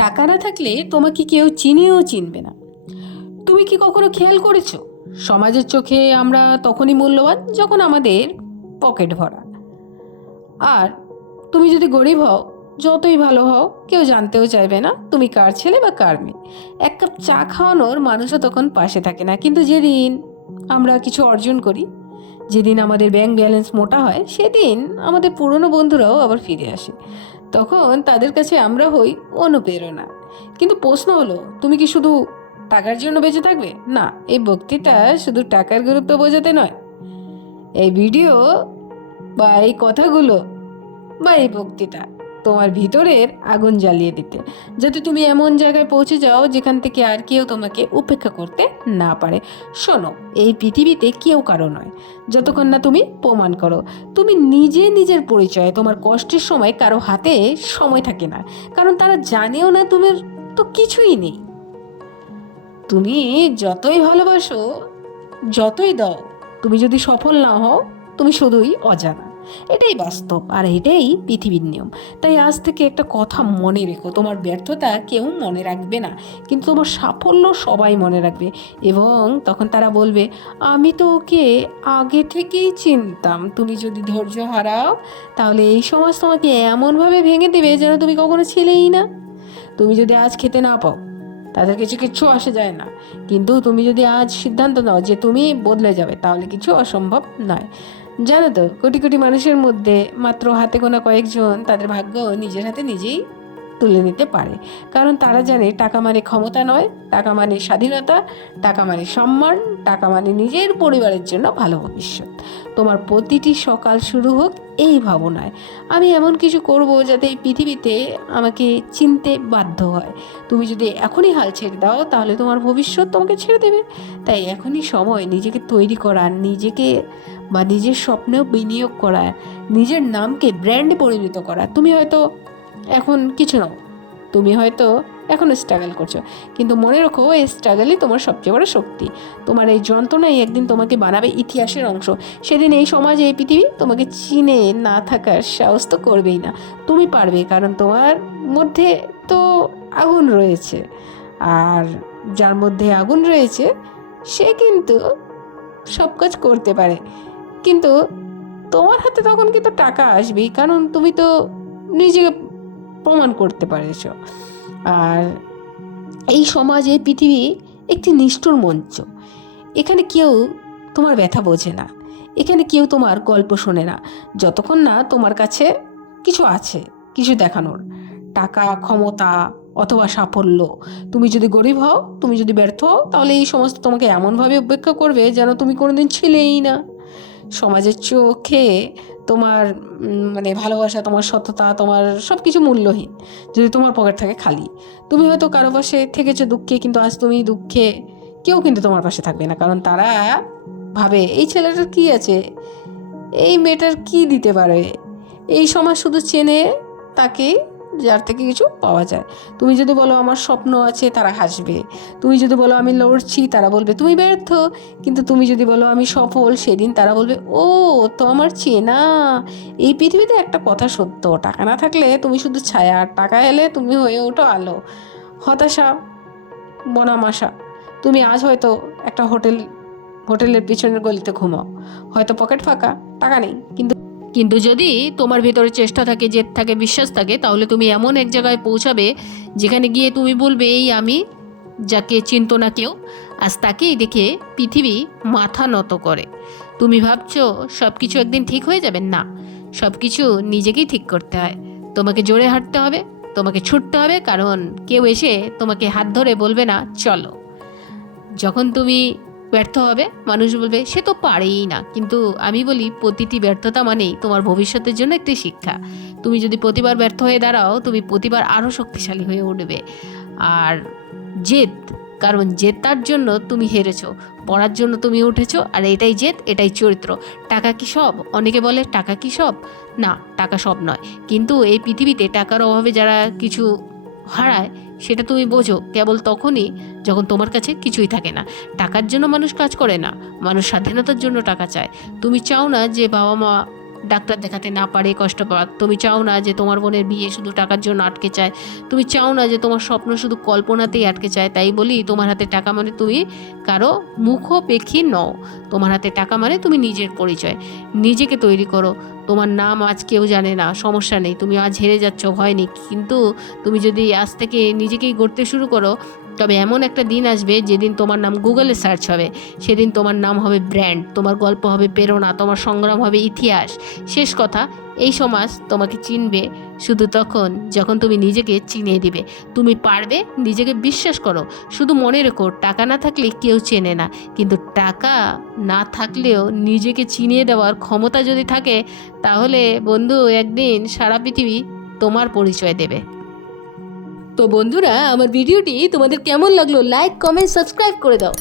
টাকা না থাকলে তোমাকে কেউ চিনিয়েও চিনবে না। তুমি কি কখনো খেয়াল করেছো, সমাজের চোখে আমরা তখনই মূল্যবান যখন আমাদের পকেট ভরা। আর তুমি যদি গরিব হও, যতই ভালো হও, কেউ জানতেও চাইবে না তুমি কার ছেলে বা কার মেয়ে। এক কাপ চা খাওয়ানোর মানুষও তখন পাশে থাকে না। কিন্তু যেদিন আমরা কিছু অর্জন করি, যেদিন আমাদের ব্যাংক ব্যালেন্স মোটা হয়, সেদিন আমাদের পুরনো বন্ধুরাও আবার ফিরে আসে। তখন তাদের কাছে আমরা হই অনুপ্রেরণা। কিন্তু প্রশ্ন হলো, তুমি কি শুধু টাকার জন্য বেঁচে থাকবে? না, এই বক্তৃতা শুধু টাকার গুরুত্ব বোঝাতে নয়। এই ভিডিও বা এই কথাগুলো বা এই বক্তৃতা তোমার ভিতরের আগুন জ্বালিয়ে দিতে, যাতে তুমি এমন জায়গায় পৌঁছে যাও যেখান থেকে আর কেউ তোমাকে উপেক্ষা করতে না পারে। শোনো, এই পৃথিবীতে কেউ কারো নয় যতক্ষণ না তুমি প্রমাণ করো তুমি নিজে। নিজের পরিচয়, তোমার কষ্টের সময় কারো হাতে সময় থাকে না, কারণ তারা জানেও না তোমার তো কিছুই নেই। তুমি যতই ভালোবাসো, যতই দাও, তুমি যদি সফল না হও, তুমি শুধুই অজানা। এটাই বাস্তব, আর এটাই পৃথিবীর নিয়ম। তাই আজ থেকে একটা কথা মনে রেখো, তোমার ব্যর্থতা কেউ মনে রাখবে না, কিন্তু তোমার সাফল্য সবাই মনে রাখবে। এবং তখন তারা বলবে, আমি তো ওকে আগে থেকেই চিনতাম। তুমি যদি ধৈর্য হারাও, তাহলে এই সমাজ তোমাকে এমনভাবে ভেঙে দেবে যেন তুমি কখনো ছিলেই না। তুমি যদি আজ খেতে না পাও, তাদের কিছু কিচ্ছু আসে যায় না। কিন্তু তুমি যদি আজ সিদ্ধান্ত নাও যে তুমি বদলে যাবে, তাহলে কিছু অসম্ভব নয়। জানো তো, কোটি কোটি মানুষের মধ্যে মাত্র হাতে গোনা কয়েকজন তাদের ভাগ্য নিজের হাতে নিজেই তুলে নিতে পারে। কারণ তারা জানে টাকা মানে ক্ষমতা নয়, টাকা মানে স্বাধীনতা, টাকা মানে সম্মান, টাকা মানে নিজের পরিবারের জন্য ভালো ভবিষ্যৎ। তোমার প্রতিটি সকাল শুরু হোক এই ভাবনায়, আমি এমন কিছু করব যাতে এই পৃথিবীতে আমাকে চিনতে বাধ্য হয়। তুমি যদি এখনই হাল ছেড়ে দাও, তাহলে তোমার ভবিষ্যৎ তোমাকে ছেড়ে দেবে। তাই এখনই সময় নিজেকে তৈরি করার, নিজেকে বা নিজের স্বপ্নেও বিনিয়োগ করার, নিজের নামকে ব্র্যান্ডে পরিণত করার। তুমি হয়তো এখন কিছু নাও, তুমি হয়তো এখনও স্ট্রাগল করছো, কিন্তু মনে রাখো, এই স্ট্রাগলই তোমার সবচেয়ে বড় শক্তি। তোমার এই যন্ত্রণাই একদিন তোমাকে বানাবে ইতিহাসের অংশ। সেদিন এই সমাজ, এই পৃথিবী তোমাকে চিনে না থাকার সাহস তো করবেই না। তুমি পারবে, কারণ তোমার মধ্যে তো আগুন রয়েছে। আর যার মধ্যে আগুন রয়েছে, সে কিন্তু সব কাজ করতে পারে। কিন্তু তোমার হাতে তখন কিন্তু টাকা আসবেই, কারণ তুমি তো নিজেকে প্রমাণ করতে পারেছো। আর এই সমাজ, এই পৃথিবী একটি নিষ্ঠুর মঞ্চ। এখানে কেউ তোমার ব্যথা বোঝে না, এখানে কেউ তোমার গল্প শোনে না, যতক্ষণ না তোমার কাছে কিছু আছে, কিছু দেখানোর, টাকা, ক্ষমতা অথবা সাফল্য। তুমি যদি গরিব হও, তুমি যদি ব্যর্থ হও, তাহলে এই সমস্ত তোমাকে এমনভাবে উপেক্ষা করবে যেন তুমি কোনোদিন ছিলেই না। সমাজের চোখে তোমার মানে ভালোবাসা, তোমার সততা, তোমার সব কিছু মূল্যহীন যদি তোমার পকেট থাকে খালি। তুমি হয়তো কারো পাশে থেকেছো দুঃখে, কিন্তু আজ তুমি দুঃখে, কেউ কিন্তু তোমার পাশে থাকবে না, কারণ তারা ভাবে এই ছেলেটার কী আছে, এই মেয়েটার কি দিতে পারে। এই সমাজ শুধু চেনে তাকে যার থেকে কিছু পাওয়া যায়। তুমি যদি বলো আমার স্বপ্ন আছে, তারা হাসবে। তুমি যদি বলো আমি লড়ছি, তারা বলবে তুমি ব্যর্থ। কিন্তু তুমি যদি বলো আমি সফল, সেদিন তারা বলবে ও, তো আমার চেনা। এই পৃথিবীতে একটা কথা সত্য, টাকা না থাকলে তুমি শুধু ছায়া, আর টাকা এলে তুমি হয়ে ওঠো আলো। হতাশা বনাম আশা। তুমি আজ হয়তো একটা হোটেলের পিছনের গলিতে ঘুমাও, হয়তো পকেট ফাঁকা, টাকা নেই, কিন্তু কিন্তু যদি তোমার ভেতরে চেষ্টা থাকে, জেদ থাকে, বিশ্বাস থাকে, তাহলে তুমি এমন এক জায়গায় পৌঁছাবে যেখানে গিয়ে তুমি বলবে, এই আমি, যাকে চিনত না কেউ, আজ তাকেই দেখে পৃথিবী মাথা নত করে। তুমি ভাবছো সব কিছু একদিন ঠিক হয়ে যাবে? না, সব কিছু নিজেকেই ঠিক করতে হয়। তোমাকে জোরে হাঁটতে হবে, তোমাকে ছুটতে হবে, কারণ কেউ এসে তোমাকে হাত ধরে বলবে না চলো। যখন তুমি ব্যর্থ হবে, মানুষ বলবে সে তো পারেই না, কিন্তু আমি বলি প্রতিটি ব্যর্থতা মানেই তোমার ভবিষ্যতের জন্য একটি শিক্ষা। তুমি যদি প্রতিবার ব্যর্থ হয়ে দাঁড়াও, তুমি প্রতিবার আরও শক্তিশালী হয়ে উঠবে। আর জেদ, কারণ জেতার জন্য তুমি হেরেছো, পড়ার জন্য তুমি উঠেছো, আর এটাই জেদ, এটাই চরিত্র। টাকা কি সব? অনেকে বলে টাকা কি সব? না, টাকা সব নয়। কিন্তু এই পৃথিবীতে টাকার অভাবে যারা কিছু হারায়, সেটা তুমি বোঝো কেবল তখনই যখন তোমার কাছে কিছুই থাকে না। টাকার জন্য মানুষ কাজ করে না, মানুষ স্বাধীনতার জন্য টাকা চায়। তুমি চাও না যে বাবা মা ডাক্তার দেখাতে না পারে কষ্ট পাক। তুমি চাও না যে তোমার বোনের বিয়ে শুধু টাকার জন্য আটকে চায়, তুমি চাও না যে তোমার স্বপ্ন শুধু কল্পনাতেই আটকে চায়। তাই বলি তোমার হাতে টাকা মানে তুমি কারো মুখোপেক্ষী নও। তোমার হাতে টাকা মানে তুমি নিজের পরিচয়। নিজেকে তৈরি করো। তোমার নাম আজ কেউ জানে না, সমস্যা নেই, তুমি আজ হেরে যাচ্ছ, ভয় নেই, কিন্তু তুমি যদি আজ থেকে নিজেকেই গড়তে শুরু করো, তবে এমন একটা দিন আসবে যেদিন তোমার নাম গুগলে সার্চ হবে। সেদিন তোমার নাম হবে ব্র্যান্ড, তোমার গল্প হবে প্রেরণা, তোমার সংগ্রাম হবে ইতিহাস। শেষ কথা, এই সমাজ তোমাকে চিনবে শুধু তখন যখন তুমি নিজেকে চিনিয়ে দিবে। তুমি পারবে, নিজেকে বিশ্বাস করো। শুধু মনে রেখো, টাকা না থাকলে কেউ চেনে না, কিন্তু টাকা না থাকলেও নিজেকে চিনিয়ে দেওয়ার ক্ষমতা যদি থাকে, তাহলে বন্ধু একদিন সারা পৃথিবী তোমার পরিচয় দেবে। তো বন্ধুরা, আমার ভিডিওটি তোমাদের কেমন লাগলো? লাইক, কমেন্ট, সাবস্ক্রাইব করে দাও।